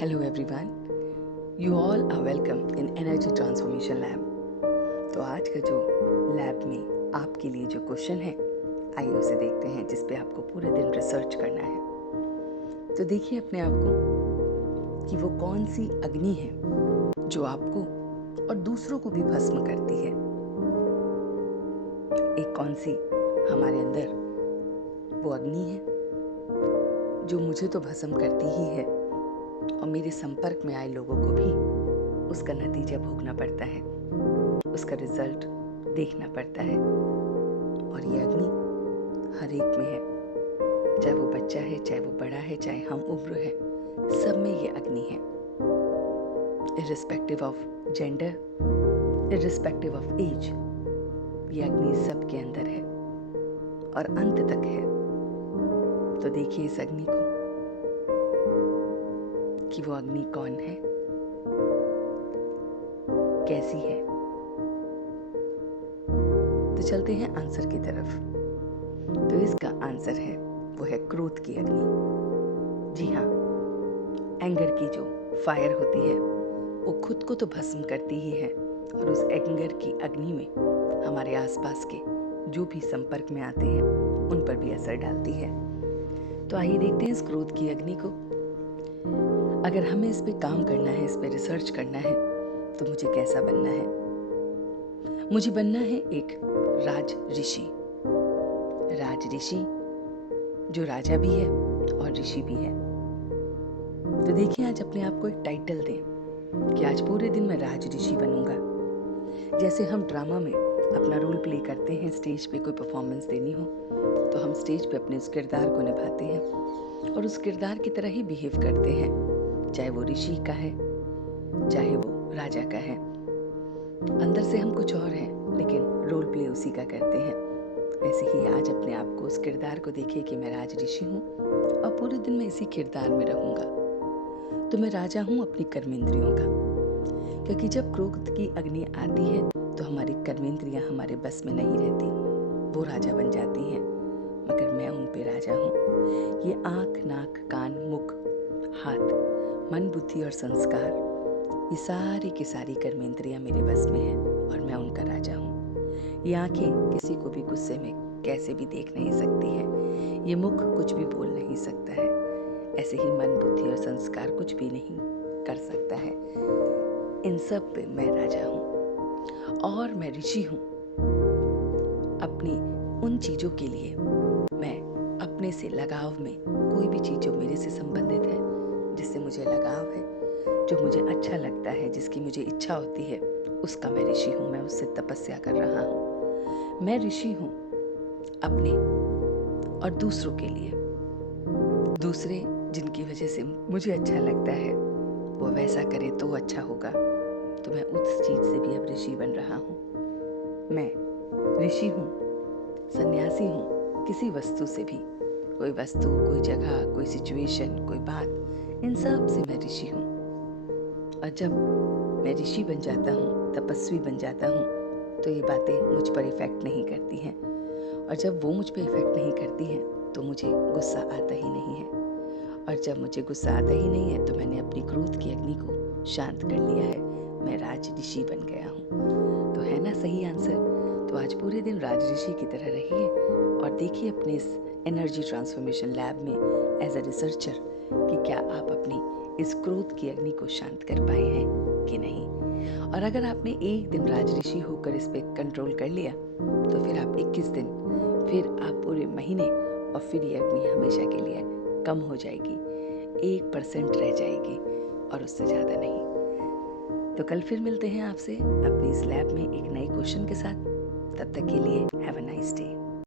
Hello everyone, you all are welcome in Energy Transformation Lab। तो आज का जो लैब में आपके लिए जो क्वेश्चन है, आइए उसे देखते हैं, जिस पे आपको पूरे दिन रिसर्च करना है। तो देखिए अपने आप को कि वो कौन सी अग्नि है जो आपको और दूसरों को भी भस्म करती है। एक कौन सी हमारे अंदर वो अग्नि है जो मुझे तो भस्म करती ही है और मेरे संपर्क में आए लोगों को भी उसका नतीजा भोगना पड़ता है, उसका रिजल्ट देखना पड़ता है। और ये अग्नि हर एक में है, चाहे वो बच्चा है, चाहे वो बड़ा है, चाहे हम उम्र है, सब में ये अग्नि है। Irrespective of gender, irrespective of age, ये अग्नि सबके अंदर है और अंत तक है। तो देखिए इस अग्नि को कि वो अग्नि कौन है, कैसी है। तो चलते हैं आंसर की तरफ। तो इसका आंसर है, वो है क्रोध की अग्नि। जी हाँ, एंगर की जो फायर होती है वो खुद को तो भस्म करती ही है और उस एंगर की अग्नि में हमारे आसपास के जो भी संपर्क में आते हैं उन पर भी असर डालती है। तो आइए देखते हैं इस क्रोध की अग्नि को। अगर हमें इस पे काम करना है, इस पे रिसर्च करना है, तो मुझे कैसा बनना है? मुझे बनना है एक राज ऋषि। राज ऋषि जो राजा भी है और ऋषि भी है। तो देखिए आज अपने आप को एक टाइटल दें कि आज पूरे दिन मैं राज ऋषि बनूंगा। जैसे हम ड्रामा में अपना रोल प्ले करते हैं, स्टेज पे कोई परफॉर्मेंस देनी हो तो हम स्टेज पे अपने उस किरदार को निभाते हैं और उस किरदार की तरह ही बिहेव करते हैं, चाहे वो ऋषि का है, चाहे वो राजा का है। अंदर से हम कुछ और हैं, लेकिन रोल प्ले उसी का करते हैं। ऐसे ही आज अपने आप को, उस किरदार को देखिए कि मैं राज ऋषि हूँ और पूरे दिन मैं इसी किरदार में रहूँगा। तो मैं राजा हूँ अपनी कर्मेंद्रियों का, क्योंकि जब क्रोध की अग्नि आती है तो हमारी कर्मेंद्रियाँ हमारे बस में नहीं रहती, वो राजा बन जाती हैं, मगर मैं उन पे राजा हूँ। ये आँख, नाक, कान, मुख, हाथ, मन, बुद्धि और संस्कार, ये सारी की सारी कर्मेंद्रियां मेरे बस में हैं और मैं उनका राजा हूँ। ये आंखें किसी को भी गुस्से में कैसे भी देख नहीं सकती है, ये मुख कुछ भी बोल नहीं सकता है, ऐसे ही मन, बुद्धि और संस्कार कुछ भी नहीं कर सकता है। इन सब पे मैं राजा हूँ और मैं ऋषि हूँ। अपनी उन चीज़ों के लिए मैं अपने से लगाव में, कोई भी चीज़ जो मेरे से संबंधित है, जिससे मुझे लगाव है, जो मुझे अच्छा लगता है, जिसकी मुझे इच्छा होती है, उसका मैं ऋषि हूँ। मैं उससे तपस्या कर रहा हूँ। मैं ऋषि हूँ अपने और दूसरों के लिए। दूसरे जिनकी वजह से मुझे अच्छा लगता है वो वैसा करे तो अच्छा होगा, तो मैं उस चीज़ से भी अब ऋषि बन रहा हूँ। मैं ऋषि हूँ, सन्यासी हूँ किसी वस्तु से भी। कोई वस्तु, कोई जगह, कोई सिचुएशन, कोई बात, इन सब से मैं ऋषि हूँ। और जब मैं ऋषि बन जाता हूँ, तपस्वी बन जाता हूँ, तो ये बातें मुझ पर इफ़ेक्ट नहीं करती हैं। और जब वो मुझ पर इफ़ेक्ट नहीं करती हैं तो मुझे गुस्सा आता ही नहीं है। और जब मुझे गुस्सा आता ही नहीं है तो मैंने अपनी क्रोध की अग्नि को शांत कर लिया है। मैं राज ऋषि बन गया हूँ। तो है ना सही आंसर? तो आज पूरे दिन राज ऋषि की तरह रहिए और देखिए अपने इस एनर्जी ट्रांसफॉर्मेशन लैब में एज अ रिसर्चर कि क्या आप अपनी इस क्रोध की अग्नि को शांत कर पाए हैं कि नहीं। और अगर आपने एक दिन राज ऋषि होकर इस पे कंट्रोल कर लिया तो फिर आप 21 दिन, फिर आप पूरे महीने, और फिर ये अग्नि हमेशा के लिए कम हो जाएगी, 1% रह जाएगी और उससे ज़्यादा नहीं। तो कल फिर मिलते हैं आपसे अपनी इस लैब में एक नए क्वेश्चन के साथ। तब तक के लिए हैव अ नाइस डे।